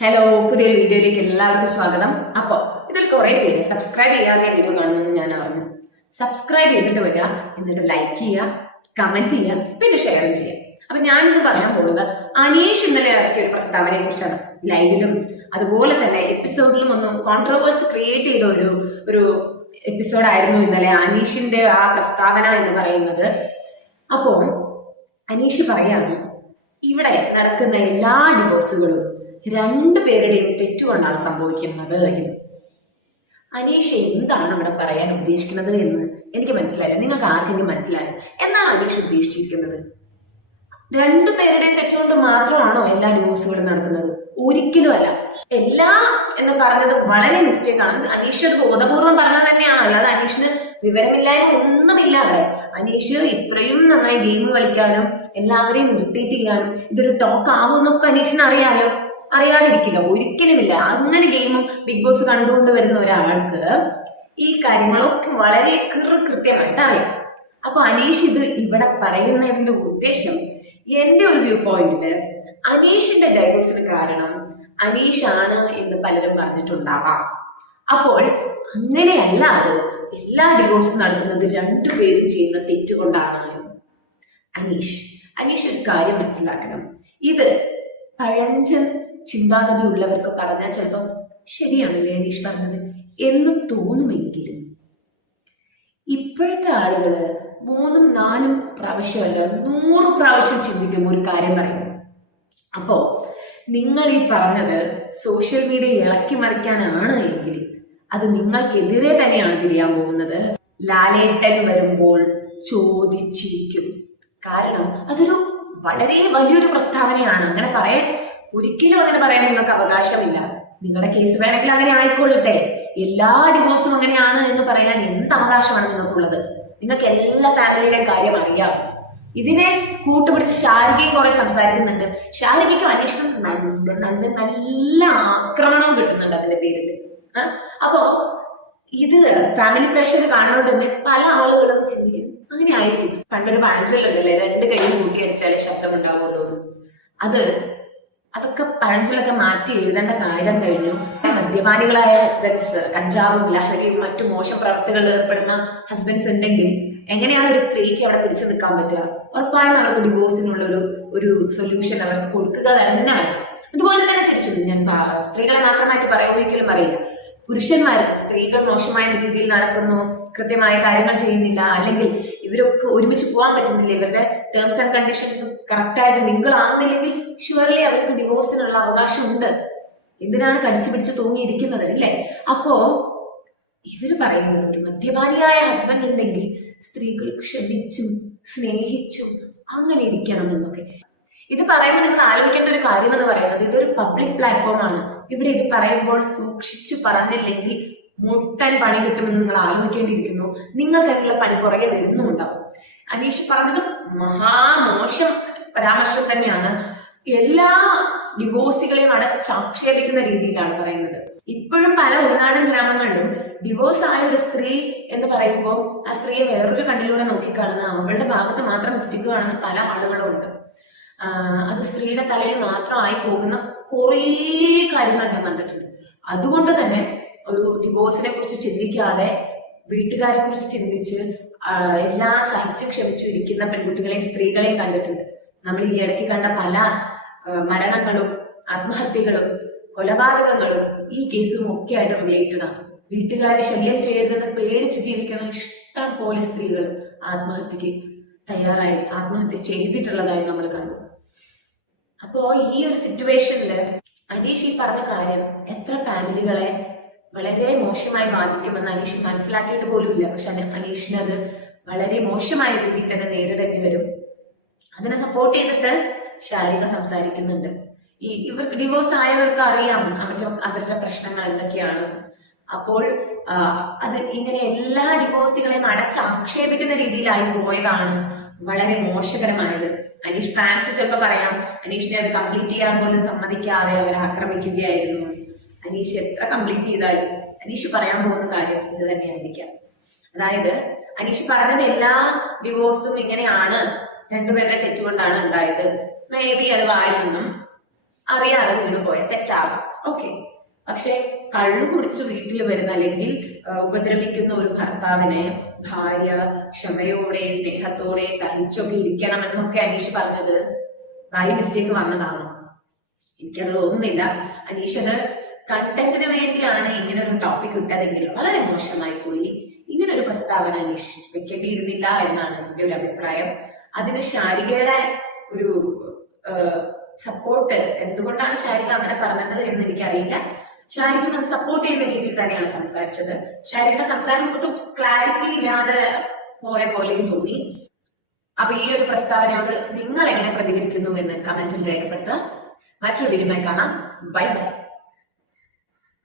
Hello പുതിയ വീഡിയോയിലേക്ക് എല്ലാവർക്കും സ്വാഗതം. അപ്പോൾ ഇതിൽ കുറെ പേര് സബ്സ്ക്രൈബ് ചെയ്യാതെ വീഡിയോ കാണുമെന്ന് ഞാൻ അറിഞ്ഞു. സബ്സ്ക്രൈബ് ചെയ്തിട്ട് വരിക എന്നിട്ട് ലൈക്ക് ചെയ്യുക കമന്റ് ചെയ്യുക പിന്നെ ഷെയറും ചെയ്യുക. അപ്പൊ ഞാനിന്ന് പറയാൻ പോകുന്നത് അനീഷ് ഇന്നലെ ഇറക്കിയ ഒരു പ്രസ്താവനയെ കുറിച്ചാണ്. ലൈവിലും അതുപോലെ തന്നെ എപ്പിസോഡിലും ഒന്നും കോൺട്രവേഴ്സ് ക്രിയേറ്റ് ചെയ്ത ഒരു ഒരു എപ്പിസോഡായിരുന്നു ഇന്നലെ അനീഷിന്റെ ആ പ്രസ്താവന എന്ന് പറയുന്നത്. അപ്പോൾ അനീഷ് പറയാണ് ഇവിടെ നടക്കുന്ന എല്ലാ ഡിവോഴ്സുകളും രണ്ടു പേരുടെയും തെറ്റുകൊണ്ടാണ് സംഭവിക്കുന്നത് എന്ന്. അനീഷ് എന്താണ് അവിടെ പറയാൻ ഉദ്ദേശിക്കുന്നത് എന്ന് എനിക്ക് മനസ്സിലായില്ല. നിങ്ങൾക്ക് ആർക്കെങ്കിലും മനസ്സിലായോ? എന്നാണ് അനീഷ് ഉദ്ദേശിച്ചിരിക്കുന്നത്? രണ്ടു പേരുടെയും തെറ്റുകൊണ്ട് മാത്രമാണോ എല്ലാ ഡിവോഴ്സുകളും നടക്കുന്നത്? ഒരിക്കലും അല്ല. എല്ലാ എന്ന് പറഞ്ഞത് വളരെ മിസ്റ്റേക്ക് ആണ്. അനീഷ് അത് ബോധപൂർവം പറഞ്ഞത് തന്നെയാണ്. അല്ലാതെ അനീഷിന് വിവരമില്ലായ്മ ഒന്നുമില്ല അവിടെ. അനീഷ് ഇത്രയും നന്നായി ഗെയിം കളിക്കാനും എല്ലാവരെയും ഇറിറ്റേറ്റ് ചെയ്യാനും ഇതൊരു ടോക്ക് ആവുമെന്നൊക്കെ അനീഷിന് അറിയാലോ. അറിയാതിരിക്കില്ല ഒരിക്കലുമില്ല. അങ്ങനെ ഗെയിമും ബിഗ് ബോസ് കണ്ടുകൊണ്ട് വരുന്ന ഒരാൾക്ക് ഈ കാര്യങ്ങളൊക്കെ വളരെ കൃ കൃത്യമായിട്ട് അറിയാം. അപ്പൊ അനീഷ് ഇത് ഇവിടെ പറയുന്നതിന്റെ ഉദ്ദേശം എന്റെ ഒരു വ്യൂ പോയിന്റിൽ അനീഷിന്റെ ഡൈവോഴ്സിന് കാരണം അനീഷ് ആണ് എന്ന് പലരും പറഞ്ഞിട്ടുണ്ടാവാം. അപ്പോൾ അങ്ങനെയല്ലാതെ എല്ലാ ഡിവോഴ്സും നടക്കുന്നത് രണ്ടുപേരും ചെയ്യുന്ന തെറ്റുകൊണ്ടാണ് അനീഷ് അനീഷ് ഒരു കാര്യം മനസ്സിലാക്കണം. ഇത് പഴഞ്ചൻ ചിന്താഗതി ഉള്ളവർക്ക് പറഞ്ഞാൽ ചിലപ്പോൾ ശരിയാണ് ലേനീഷ് പറഞ്ഞത് എന്ന് തോന്നുമെങ്കിലും. ഇപ്പോഴത്തെ ആളുകൾ മൂന്നും നാലും പ്രാവശ്യമല്ല നൂറ് പ്രാവശ്യം ചിന്തിക്കും ഒരു കാര്യം പറയും അപ്പോ നിങ്ങൾ ഈ പറഞ്ഞത് സോഷ്യൽ മീഡിയ ഇളക്കി മറിക്കാനാണ് എങ്കിൽ അത് നിങ്ങൾക്കെതിരെ തന്നെയാണ് തിരിയാൻ പോകുന്നത്. ലാലേട്ടൻ വരുമ്പോൾ ചോദിച്ചിരിക്കും. കാരണം അതൊരു വളരെ വലിയൊരു പ്രസ്താവനയാണ്. അങ്ങനെ പറയാൻ ഒരിക്കലും അങ്ങനെ പറയാൻ നിങ്ങൾക്ക് അവകാശമില്ല. നിങ്ങളുടെ കേസ് വേണമെങ്കിൽ അങ്ങനെ ആയിക്കൊള്ളട്ടെ. എല്ലാ ഡിവോഴ്സും അങ്ങനെയാണ് എന്ന് പറയാൻ എന്ത് അവകാശമാണ് നിങ്ങൾക്കുള്ളത്? നിങ്ങൾക്ക് എല്ലാ ഫാമിലിയുടെയും കാര്യം അറിയാം. ഇതിനെ കൂട്ടുപിടിച്ച് ശാരികയും കുറെ സംസാരിക്കുന്നുണ്ട്. ശാരികയ്ക്കും അന്വേഷണം നല്ല നല്ല നല്ല ആക്രമണവും കിട്ടുന്നുണ്ട് അതിന്റെ പേരിൽ അപ്പോ ഇത് ഫാമിലി പ്രഷർ കാണുന്നോണ്ട് തന്നെ പല ആളുകളും ചിന്തിക്കും. അങ്ങനെ ആയിരിക്കും. പണ്ടൊരു പഴഞ്ചൊല്ലുണ്ടല്ലേ രണ്ട് കൈ കൂട്ടിയടിച്ചാലേ ശബ്ദം ഉണ്ടാവുള്ളൂ. അത് അതൊക്കെ പഴഞ്ചൊല്ലൊക്കെ മാറ്റി എഴുതേണ്ട കാര്യം കഴിഞ്ഞു. മദ്യപാനികളായ ഹസ്ബൻഡ്സ് കഞ്ചാവും ലഹരിയും മറ്റു മോശ പ്രവർത്തികളിൽ ഏർപ്പെടുന്ന ഹസ്ബൻഡ്സ് ഉണ്ടെങ്കിൽ എങ്ങനെയാണ് ഒരു സ്ത്രീക്ക് അവിടെ പിടിച്ചു നിൽക്കാൻ പറ്റുക? ഉറപ്പായും അവർക്ക് ഡിവോഴ്സിനുള്ള ഒരു ഒരു സൊല്യൂഷൻ അവർക്ക് കൊടുക്കുക തന്നെ അതുപോലെ തന്നെ തിരിച്ചു ഞാൻ സ്ത്രീകളെ മാത്രമായിട്ട് പറയാൻ ഒരിക്കലും പറയില്ല. പുരുഷന്മാർ സ്ത്രീകൾ മോശമായ രീതിയിൽ നടക്കുന്നു കൃത്യമായ കാര്യങ്ങൾ ചെയ്യുന്നില്ല അല്ലെങ്കിൽ ഇവരൊക്കെ ഒരുമിച്ച് പോകാൻ പറ്റുന്നില്ല ഇവരുടെ ടേംസ് ആൻഡ് കണ്ടീഷൻസ് കറക്റ്റായിട്ട് മിങ്കിൾ ആകുന്നില്ലെങ്കിൽ ഷുവർലി അവർക്ക് ഡിവോഴ്സിനുള്ള അവകാശം ഉണ്ട് എന്തിനാണ് കടിച്ചു പിടിച്ച് തൂങ്ങിയിരിക്കുന്നത് അല്ലേ? അപ്പോ ഇവർ പറയുന്നത് ഒരു മദ്യപാനിയായ ഹസ്ബൻഡ് ഉണ്ടെങ്കിൽ സ്ത്രീകൾ ക്ഷമിച്ചും സ്നേഹിച്ചും അങ്ങനെ ഇരിക്കണം എന്നൊക്കെ. ഇത് പറയുമ്പോൾ നിങ്ങൾ ആലോചിക്കേണ്ട ഒരു കാര്യം എന്ന് പറയുന്നത് ഇതൊരു പബ്ലിക് പ്ലാറ്റ്ഫോം ആണ്. ഇവിടെ ഇത് പറയുമ്പോൾ സൂക്ഷിച്ചു പറഞ്ഞില്ലെങ്കിൽ മുട്ടൻ പണി കിട്ടുമെന്ന് നിങ്ങൾ ആലോചിക്കേണ്ടിയിരിക്കുന്നു. നിങ്ങൾക്കായിട്ടുള്ള പണി പുറകെ വരുന്നുണ്ടാവും അനീഷ് പറഞ്ഞത് മഹാമോശം പരാമർശം തന്നെയാണ്. എല്ലാ ഡിവോഴ്സുകളെയും സാക്ഷേപിക്കുന്ന രീതിയിലാണ് പറയുന്നത്. ഇപ്പോഴും പല ഉൾനാടൻ ഗ്രാമങ്ങളിലും ഡിവോഴ്സ് ആയ ഒരു സ്ത്രീ എന്ന് പറയുമ്പോൾ ആ സ്ത്രീയെ വേറൊരു കണ്ണിലൂടെ നോക്കിക്കാണുന്ന അവളുടെ ഭാഗത്ത് മാത്രം മിസ്റ്റേക്ക് കാണുന്ന പല ആളുകളും ഉണ്ട്. അത് സ്ത്രീയുടെ തലയിൽ മാത്രമായി പോകുന്ന കുറേ കാര്യങ്ങൾ ഞാൻ കണ്ടിട്ടുണ്ട്. അതുകൊണ്ട് തന്നെ ഒരു ഡിവോഴ്സിനെ കുറിച്ച് ചിന്തിക്കാതെ വീട്ടുകാരെ കുറിച്ച് ചിന്തിച്ച് എല്ലാം സഹിച്ചു ക്ഷമിച്ചു ഇരിക്കുന്ന പെൺകുട്ടികളെയും സ്ത്രീകളെയും കണ്ടിട്ടുണ്ട്. നമ്മൾ ഈ ഇടയ്ക്ക് കണ്ട പല മരണങ്ങളും ആത്മഹത്യകളും കൊലപാതകങ്ങളും ഈ കേസും ഒക്കെ ആയിട്ട് റിലേറ്റഡ് ആണ്. വീട്ടുകാരെ ശല്യം ചെയ്യരുതെന്ന് പേടിച്ച് ജീവിക്കുന്ന ഇഷ്ടം പോലെ സ്ത്രീകൾ ആത്മഹത്യക്ക് തയ്യാറായി ആത്മഹത്യ ചെയ്തിട്ടുള്ളതായി നമ്മൾ കണ്ടു. അപ്പോ ഈ ഒരു സിറ്റുവേഷനിൽ അനീഷ് ഈ പറഞ്ഞ കാര്യം എത്ര ഫാമിലികളെ വളരെ മോശമായി ബാധിക്കുമെന്ന് അനീഷ് മനസ്സിലാക്കിയിട്ട് പോലും ഇല്ല പക്ഷെ അന- അനീഷിന് അത് വളരെ മോശമായ രീതിയിൽ തന്നെ നേരിടേണ്ടി വരും. അതിനെ സപ്പോർട്ട് ചെയ്തിട്ട് ശാരിക സംസാരിക്കുന്നുണ്ട്. ഈ ഇവർക്ക് ഡിവോഴ്സ് ആയവർക്ക് അറിയാം അവരുടെ അവരുടെ പ്രശ്നങ്ങൾ എന്തൊക്കെയാണ്. അപ്പോൾ അത് ഇങ്ങനെ എല്ലാ ഡിവോഴ്സുകളെയും അടച്ചാക്ഷേപിക്കുന്ന രീതിയിലായി പോയതാണ് വളരെ മോശകരമായത്. അനീഷ് ഫാൻസ് ചിലപ്പോൾ പറയാം. അനീഷിനെ അത് കംപ്ലീറ്റ് ചെയ്യാൻ പോലും സമ്മതിക്കാതെ അവർ ആക്രമിക്കുകയായിരുന്നു. അനീഷ് എത്ര കംപ്ലീറ്റ് ചെയ്താലും അനീഷ് പറയാൻ പോകുന്ന കാര്യം ഇത് തന്നെയായിരിക്കാം. അതായത് അനീഷ് പറഞ്ഞത് എല്ലാ ഡിവോഴ്സും ഇങ്ങനെയാണ്. രണ്ടുപേരുടെ തെറ്റുകൊണ്ടാണ് ഉണ്ടായത്. മേ ബി അത് വായിൽ നിന്നും അറിയാതെ വീണ് പോയ തെറ്റാകും. ഓക്കെ പക്ഷെ കള്ളു കുടിച്ച് വീട്ടിൽ വരുന്ന അല്ലെങ്കിൽ ഉപദ്രവിക്കുന്ന ഒരു ഭർത്താവിനെ ഭാര്യ ക്ഷമയോടെ സ്നേഹത്തോടെ സഹിച്ചൊക്കെ ഇരിക്കണം എന്നൊക്കെ അനീഷ് പറഞ്ഞത് നാല് മിസ്റ്റേക്ക് വന്നതാണ്. എനിക്കത് തോന്നുന്നില്ല. അനീഷത് കണ്ടന്റിന് വേണ്ടിയാണ് ഇങ്ങനെ ഒരു ടോപ്പിക് ഇട്ടതെങ്കിൽ വളരെ മോശമായി പോയി. ഇങ്ങനെ ഒരു പ്രസ്താവന അനീഷ് വെക്കേണ്ടിയിരുന്നില്ല എന്നാണ് എന്റെ ഒരു അഭിപ്രായം. അതിന് ശാരികയുടെ ഒരു സപ്പോർട്ട് എന്തുകൊണ്ടാണ് ശാരിക അങ്ങനെ പറഞ്ഞത് എന്ന് എനിക്കറിയില്ല. ശാരിക സപ്പോർട്ട് ചെയ്യുന്ന രീതിയിൽ തന്നെയാണ് സംസാരിച്ചത്. ശാരികയുടെ സംസാരം ഒട്ടും ക്ലാരിറ്റി ഇല്ലാതെ പോയ പോലെയും തോന്നി. അപ്പൊ ഈ ഒരു പ്രസ്താവനയോട് നിങ്ങൾ എങ്ങനെ പ്രതികരിക്കുന്നു എന്ന് കമന്റിൽ രേഖപ്പെടുത്തുക. മറ്റൊരു വീഡിയോമായി കാണാം. Bye bye